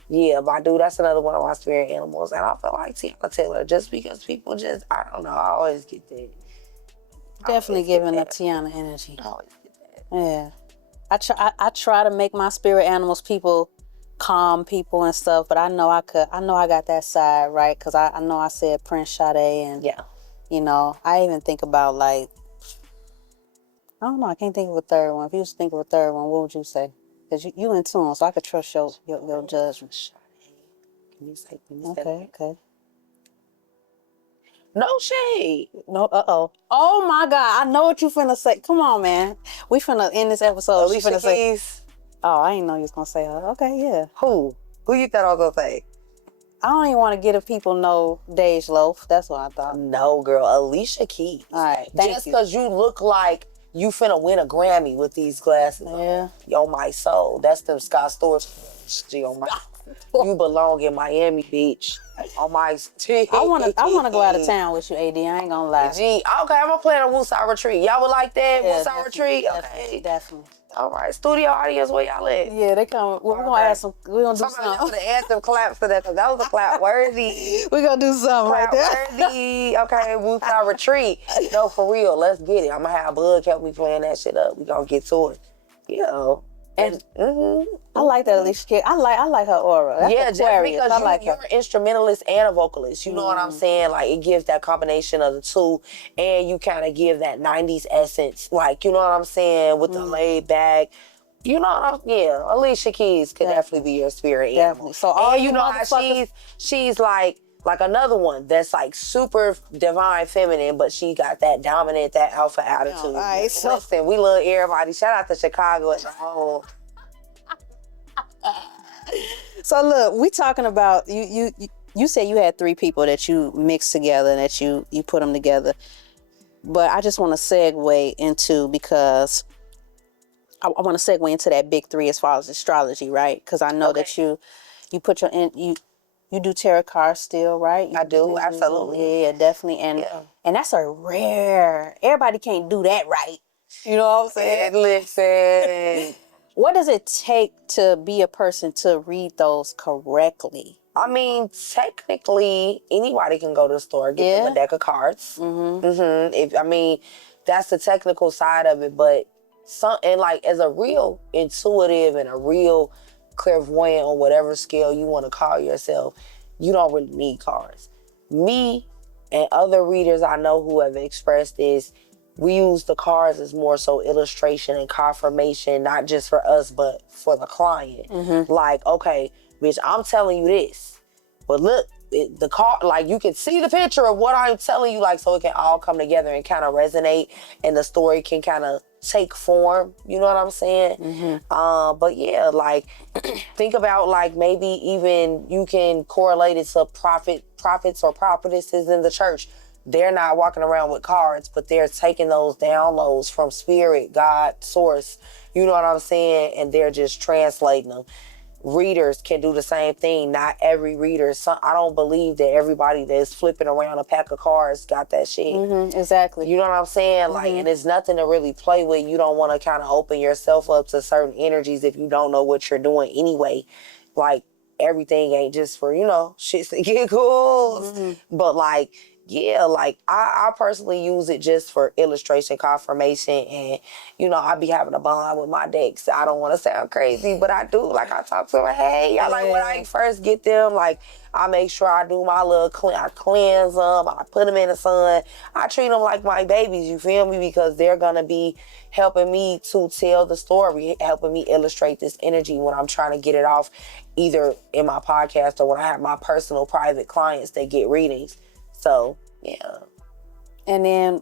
yeah, Badu, that's another one of my spirit animals. And I feel like Tiana Taylor, just because people just, I don't know, I always get that. Definitely giving up Tiana energy. I always get that. Yeah. I try to make my spirit animals people, calm people and stuff, but I know I got that side, right? Because I know I said Prince, Sade, and, you know, I even think about, like, I don't know, I can't think of a third one. If you was to think of a third one, what would you say? Because you in tune, so I could trust your judgment. Can you say Okay. No shade. No, oh my God, I know what you finna say. Come on, man. We finna end this episode. Alicia Keys. Oh, I didn't know you was gonna say her. Okay, yeah. Who you thought I was gonna say? I don't even want to get if people know Dej Loaf. That's what I thought. No, girl, Alicia Keys. All right, thank you. Just because you look like you finna win a Grammy with these glasses. Yeah. Yo, my soul. That's them Scott Storch. You belong in Miami, bitch. On my I wanna go out of town with you, AD. I ain't gonna lie. Okay, I'm gonna plan a Wooside retreat. Y'all would like that? Yeah, Wooside retreat? Okay. Definitely. All right, studio audience, where y'all at? Yeah, they come. We're gonna add some. We're gonna do Somebody something. to add some claps to that, because that was a clap worthy. We're gonna do something right there. Worthy. Okay, Wooside retreat. No, for real, let's get it. I'm gonna have Bug help me plan that shit up. We gonna get to it. Yeah. And I like that Alicia Keys. I like her aura. That's just Aquarius. because you're an instrumentalist and a vocalist. You know what I'm saying? Like, it gives that combination of the two, and you kind of give that 90s essence. Like, you know what I'm saying? With the laid back. You know, Alicia Keys could definitely be your spirit animal. So all you know how she's like another one that's like super divine feminine, but she got that dominant, that alpha attitude. All right, so listen, we love everybody. Shout out to Chicago at the home. So look, we talking about you said you had 3 people that you mixed together and that you put them together. But I just want to segue into, because I want to segue into that big 3 as far as astrology, right? Because I know that you put you do tarot cards still, right? I do, absolutely. Yeah, definitely. And that's a rare. Everybody can't do that right. You know what I'm saying? Listen. What does it take to be a person to read those correctly? I mean, technically, anybody can go to the store, get them a deck of cards. That's the technical side of it, but as a real intuitive and a real clairvoyant on whatever scale you want to call yourself, you don't really need cards. Me and other readers I know who have expressed this, we use the cards as more so illustration and confirmation, not just for us, but for the client. Like, okay, bitch, I'm telling you this, but look, the card, like, you can see the picture of what I'm telling you, like, so it can all come together and kind of resonate, and the story can kind of take form. You know what I'm saying? But yeah, like, think about, like, maybe even you can correlate it to prophets or prophetesses in the church. They're not walking around with cards, but they're taking those downloads from spirit, God, source, you know what I'm saying? And they're just translating them. Readers can do the same thing. Not every reader. I don't believe that everybody that's flipping around a pack of cards got that shit. Exactly. You know what I'm saying? Like, and it's nothing to really play with. You don't want to kind of open yourself up to certain energies if you don't know what you're doing anyway. Like, everything ain't just for, shits and giggles. But, like, yeah, like I personally use it just for illustration confirmation, and I be having a bond with my decks. I don't want to sound crazy, but I do. Like I talk to them, hey, y'all. Like when I first get them, like I make sure I do my little I cleanse them, I put them in the sun, I treat them like my babies. You feel me? Because they're gonna be helping me to tell the story, helping me illustrate this energy when I'm trying to get it off, either in my podcast or when I have my personal private clients that get readings. So, yeah. And then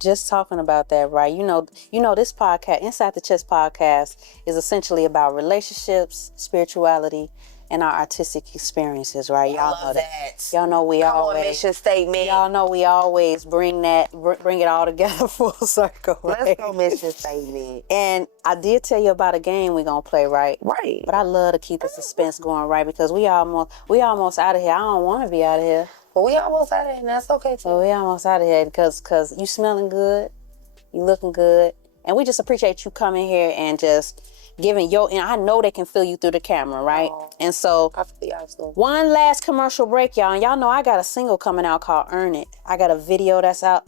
just talking about that, right? This podcast, Inside the Chest podcast, is essentially about relationships, spirituality, and our artistic experiences, right? Y'all know that. Y'all know we Come always on, mission statement. Y'all know we always bring it all together full circle. Right? Let's go mission statement. And I did tell you about a game we're gonna play, right? Right. But I love to keep the suspense going, right? Because we almost out of here. I don't want to be out of here. But we almost out of here, and that's okay too. So we almost out of here because you smelling good, you looking good, and we just appreciate you coming here and just giving and I know they can feel you through the camera, right? Oh, and so I feel y'all too. One last commercial break, y'all. And y'all know I got a single coming out called Earn It. I got a video that's out.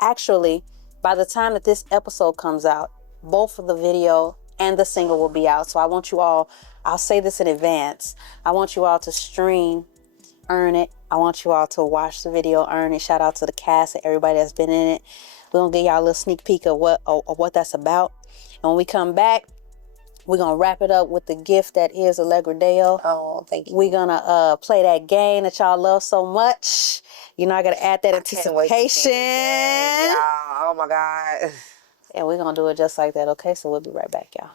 Actually, by the time that this episode comes out, both of the video and the single will be out. So I want you all, I'll say this in advance, I want you all to stream Earn It. I want you all to watch the video Earn It. Shout out to the cast and everybody that's been in it. We're going to give y'all a little sneak peek of what that's about. And when we come back, we're going to wrap it up with the gift that is Allegra Dayo. Oh, thank you. We're going to play that game that y'all love so much. I got to add that anticipation. Oh, my God. And we're going to do it just like that, okay? So we'll be right back, y'all.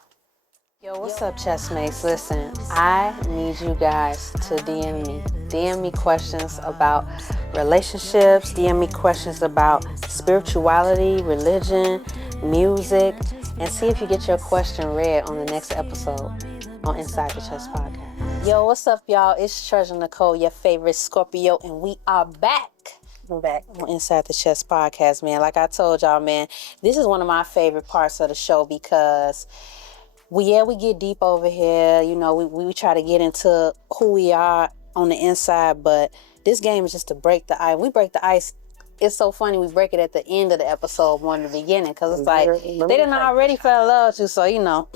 Yo, what's up, chessmates? Listen, I need you guys to DM me. DM me questions about relationships. DM me questions about spirituality, religion, music, and see if you get your question read on the next episode on Inside the Chest Podcast. Yo, what's up, y'all? It's Treasur Necole, your favorite Scorpio, and we are back. We're back on Inside the Chest Podcast, man. Like I told y'all, man, this is one of my favorite parts of the show because we get deep over here. We try to get into who we are on the inside, but this game is just to break the ice. We break the ice. It's so funny. We break it at the end of the episode more than the beginning because it's like they didn't already fell in love with you. So,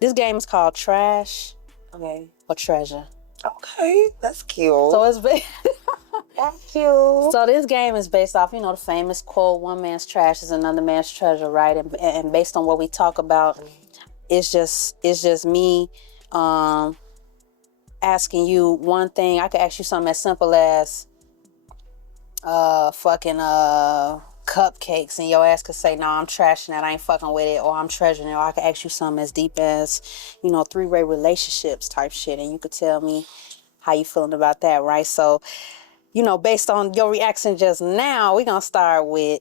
this game is called Trash or Treasure. Okay, that's cute. So it's that's cute. So this game is based off, the famous quote, one man's trash is another man's treasure, right? And based on what we talk about, it's just me asking you one thing. I could ask you something as simple as cupcakes, and your ass could say, no, I'm trashing that, I ain't fucking with it, or I'm treasuring it. Or I could ask you something as deep as, three-way relationships type shit, and you could tell me how you feeling about that, right? So, based on your reaction just now, we're gonna start with,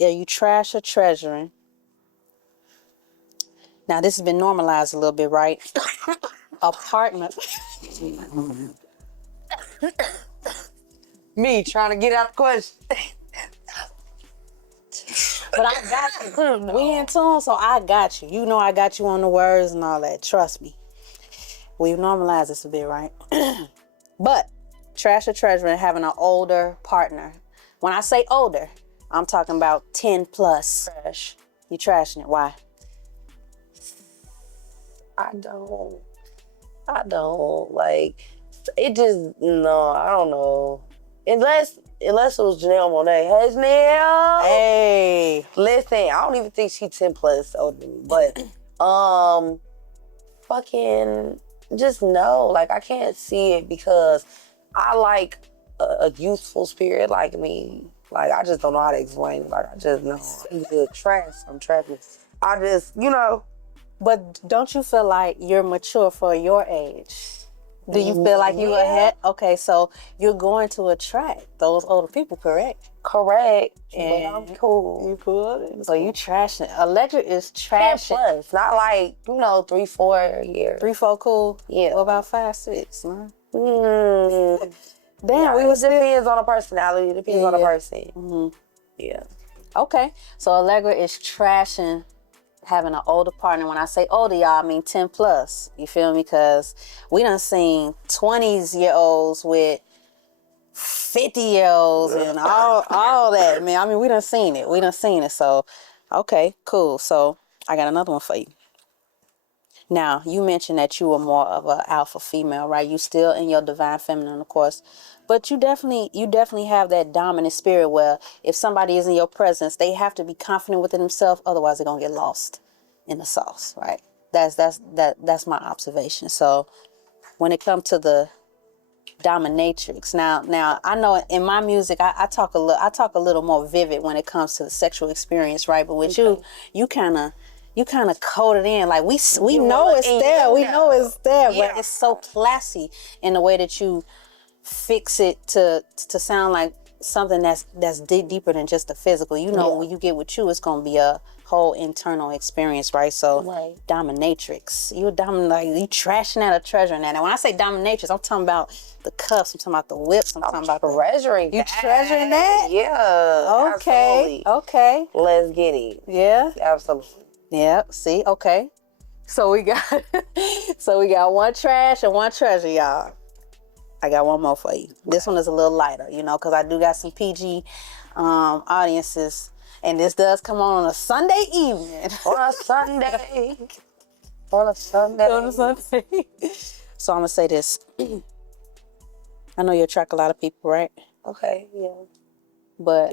are you trash or treasuring? Now, this has been normalized a little bit, right? A partner. Me trying to get out the question. But I got you. We in tune, so I got you. I got you on the words and all that. Trust me. We've normalized this a bit, right? But trash or treasuring, having an older partner. When I say older, I'm talking about 10 plus. Trash. You trashing it. Why? I don't. Like, it just, no, I don't know. Unless it was Janelle Monáe. Hey, Janelle. Hey. Listen, I don't even think she's 10 plus older than me. But, fucking, just no. Like, I can't see it because I like a youthful spirit like me. Like, I just don't know how to explain it. Like, I just know. I'm good. Trash. I'm trapping. I just, But don't you feel like you're mature for your age? Do you feel like you ahead? Okay, so you're going to attract those older people, correct? Correct. And but I'm cool. You cool? So you trashing it. Allegra is trashing. 10 plus. Not like, 3, 4 years. 3, 4 cool? Yeah. What about 5, 6? Huh? Damn, Yeah, it depends on the personality. It depends on the person. Mm-hmm. Yeah. Okay, so Allegra is trashing having an older partner. When I say older, y'all, I mean 10 plus. You feel me? Because we done seen 20s-year-olds with 50-year-olds and all that, man. I mean, we done seen it. So, okay, cool. So I got another one for you. Now, you mentioned that you were more of an alpha female, right? You still in your divine feminine, of course, but you definitely have that dominant spirit where if somebody is in your presence, they have to be confident within themselves, otherwise they're gonna get lost in the sauce, right? That's my observation. So when it comes to the dominatrix, now I know in my music I talk a little more vivid when it comes to the sexual experience, right? But with you kind of code it in, like we know it's there, but it's so classy in the way that you fix it to sound like something that's deeper than just the physical. When you get with you, it's gonna be a whole internal experience, right? So dominatrix, you trashing out a treasure in that. And when I say dominatrix, I'm talking about the cuffs, I'm talking about the whips, I'm talking about treasuring you treasuring that. Yeah. Okay. Absolutely. Okay. Let's get it. Yeah. Absolutely. Yeah. See. Okay. So we got one trash and one treasure, y'all. I got one more for you. This one is a little lighter, because I do got some PG audiences, and this does come on a Sunday evening. On a Sunday. On a Sunday. So I'm gonna say this. I know you attract a lot of people, right? Okay, yeah. But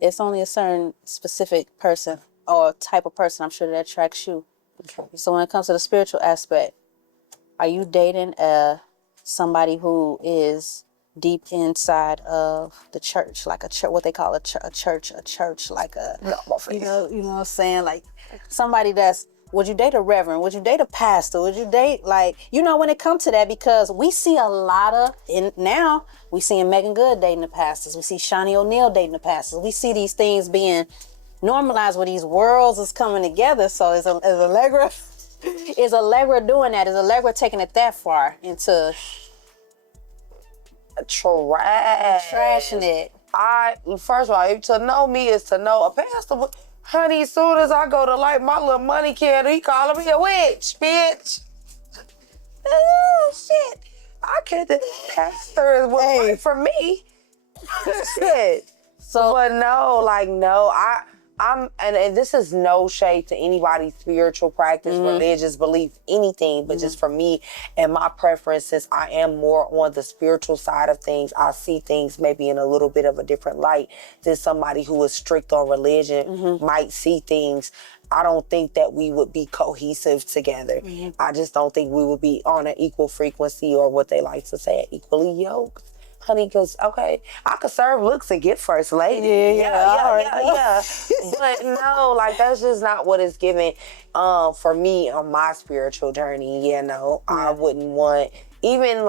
it's only a certain specific person or type of person, I'm sure, that attracts you. Okay. So when it comes to the spiritual aspect, are you dating somebody who is deep inside of the church, like a church, what they call a church, like you know what I'm saying? Like somebody would you date a reverend? Would you date a pastor? Would you date when it comes to that, because we see a lot of, now we seeing Megan Good dating the pastors. We see Shawnee O'Neal dating the pastors. We see these things being normalized where these worlds is coming together. So is Allegra doing that? Is Allegra taking it that far into trashing it? First of all, to know me is to know a pastor. Honey, as soon as I go to light my little money candle, he calling me a witch, bitch. Oh, shit. I can't, the pastor is right for me. Shit. So, but no, and this is no shade to anybody's spiritual practice, religious belief, anything, but just for me and my preference, since I am more on the spiritual side of things, I see things maybe in a little bit of a different light than somebody who is strict on religion might see things. I don't think that we would be cohesive together. I just don't think we would be on an equal frequency, or what they like to say, equally yoked. Honey, because, I could serve looks and get first lady. Yeah. But no, that's just not what it's given for me on my spiritual journey. I wouldn't want, even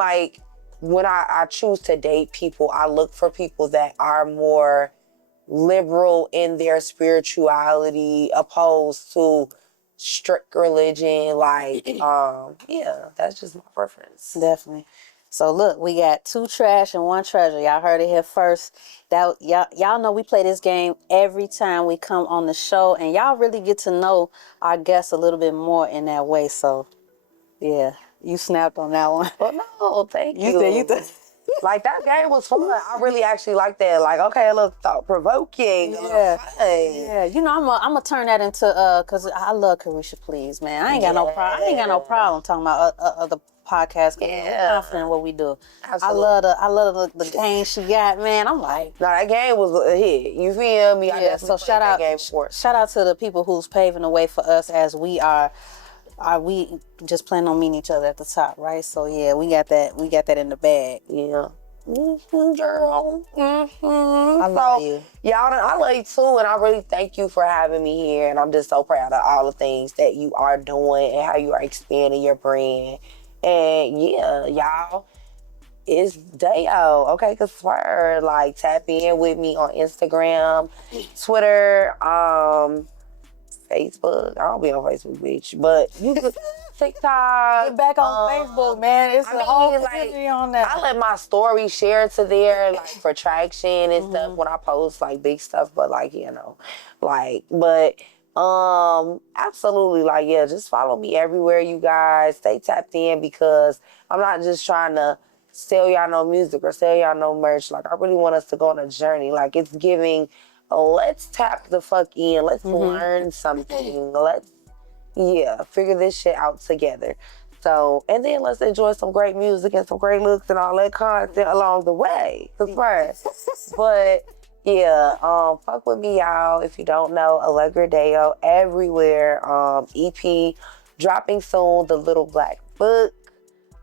when I choose to date people, I look for people that are more liberal in their spirituality opposed to strict religion. That's just my preference. Definitely. So look, we got 2 trash and 1 treasure. Y'all heard it here first. Y'all know we play this game every time we come on the show, and y'all really get to know our guests a little bit more in that way. So, yeah, you snapped on that one. Well, no, thank you. You that game was fun. I really actually like that. A little thought provoking. Yeah. I'm gonna turn that into cause I love Carisha Please, man. I ain't got no problem talking about other podcasts. We're confident in what we do. Absolutely. I love the game she got, man. I'm like, no, that game was a hit. You feel me? Yeah. So shout out to the people who's paving the way for us as we are. We just plan on meeting each other at the top, right? So yeah, we got that in the bag. Yeah. Girl. I love you. Y'all, I love you too, and I really thank you for having me here, and I'm just so proud of all the things that you are doing and how you are expanding your brand. And yeah, y'all, it's Dayo, okay? Cause swear, tap in with me on Instagram, Twitter, Facebook. I don't be on Facebook, bitch, but you could TikTok. Get back on Facebook, man. It's a whole community on that. I let my story share to there, for traction and stuff when I post big stuff, but absolutely, just follow me everywhere, you guys. Stay tapped in, because I'm not just trying to sell y'all no music or sell y'all no merch. Like, I really want us to go on a journey. Like, it's giving, let's tap the fuck in. Let's learn something. Let's, figure this shit out together. So, and then let's enjoy some great music and some great looks and all that content along the way. But, fuck with me, y'all. If you don't know, Allegra Dayo everywhere. EP dropping soon, The Little Black Book.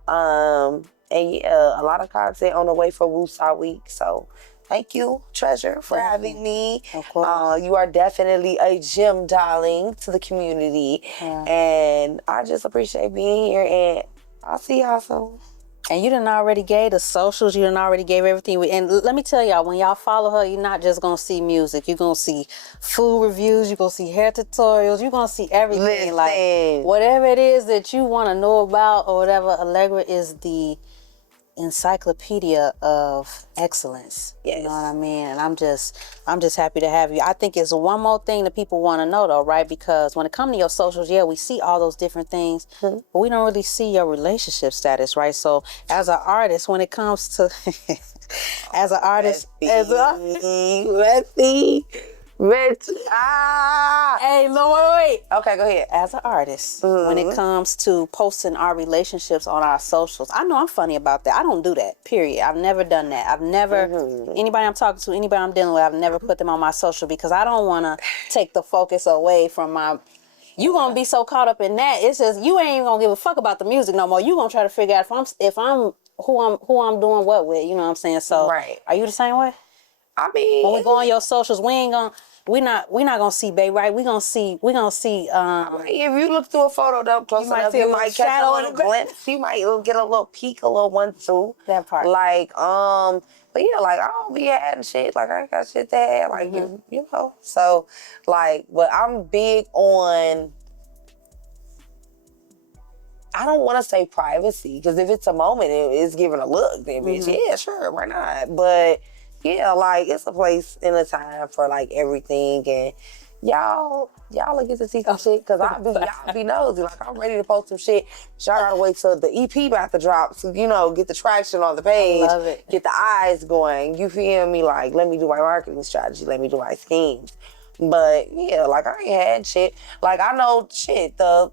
And a lot of content on the way for Woosah Week. So thank you, Treasure, for having me. Of course. You are definitely a gem darling to the community. And I just appreciate being here, and I'll see y'all soon. And you done already gave the socials. You done already gave everything. And let me tell y'all, when y'all follow her, you're not just going to see music. You're going to see food reviews. You're going to see hair tutorials. You're going to see everything. Listen. Like, whatever it is that you want to know about or whatever, Allegra is the encyclopedia of excellence. Yes. You know what I mean? And I'm just happy to have you. I think it's one more thing that people want to know though, right? Because when it comes to your socials, we see all those different things, but we don't really see your relationship status, right? So as an artist, when it comes to as an artist, let's see. Hey, Lord, wait. Okay, go ahead. As an artist, when it comes to posting our relationships on our socials, I know I'm funny about that. I don't do that, period. I've never done that. I've never, anybody I'm talking to, anybody I'm dealing with, I've never put them on my social because I don't want to take the focus away from my, you going to be so caught up in that. It's just, you ain't even going to give a fuck about the music no more. You going to try to figure out if I'm who I'm doing what with, you know what I'm saying? So, are you the same way? I mean, when we go on your socials, we're not gonna see babe, right? We're gonna see if you look through a photo though close enough, you might catch a little glimpse. You might get a little peek, a little 1-2. That part. Like, but yeah, like I don't be adding shit. Like I ain't got shit to add. Like you know. So like, but I'm big on, I don't want to say privacy, because if it's a moment, it's giving a look, then bitch, yeah, sure, why not? But yeah, like it's a place and a time for like everything, and y'all will get to see some shit, because y'all be nosy. Like I'm ready to post some shit. Y'all gotta wait till the EP about to drop to, get the traction on the page. I love it. Get the eyes going. You feel me? Like, let me do my marketing strategy. Let me do my schemes. But yeah, like I ain't had shit. Like I know shit, my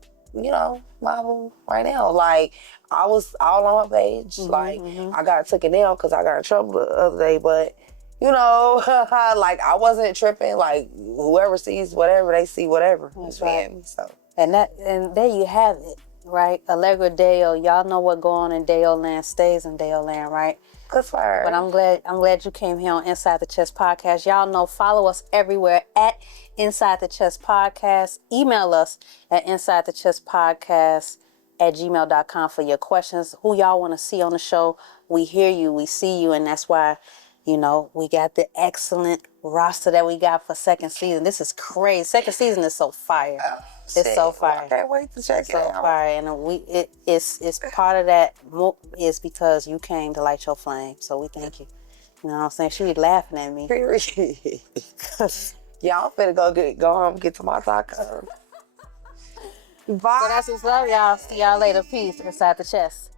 boo right now. Like I was all on my page. Like I got taken down because I got in trouble the other day, but like I wasn't tripping. Like whoever sees whatever, they see whatever. That's right. So and there you have it, right? Allegra Dayo. Y'all know what going on in Dayo land stays in Dayo land, right? Good for her. But I'm glad you came here on Inside the Chest Podcast. Y'all know, follow us everywhere at Inside the Chest Podcast. Email us at insidethechesspodcast@gmail.com for your questions. Who y'all want to see on the show? We hear you, we see you, and that's why, we got the excellent roster that we got for second season. This is crazy. Second season is so fire. It's so fire. I can't wait to check it out. So fire, and it's part of that is because you came to light your flame. So we thank you. You know what I'm saying? She was laughing at me. Y'all finna go home and get to my tacos. Bye. So that's what's up, y'all. See y'all later. Peace. Inside the Chest.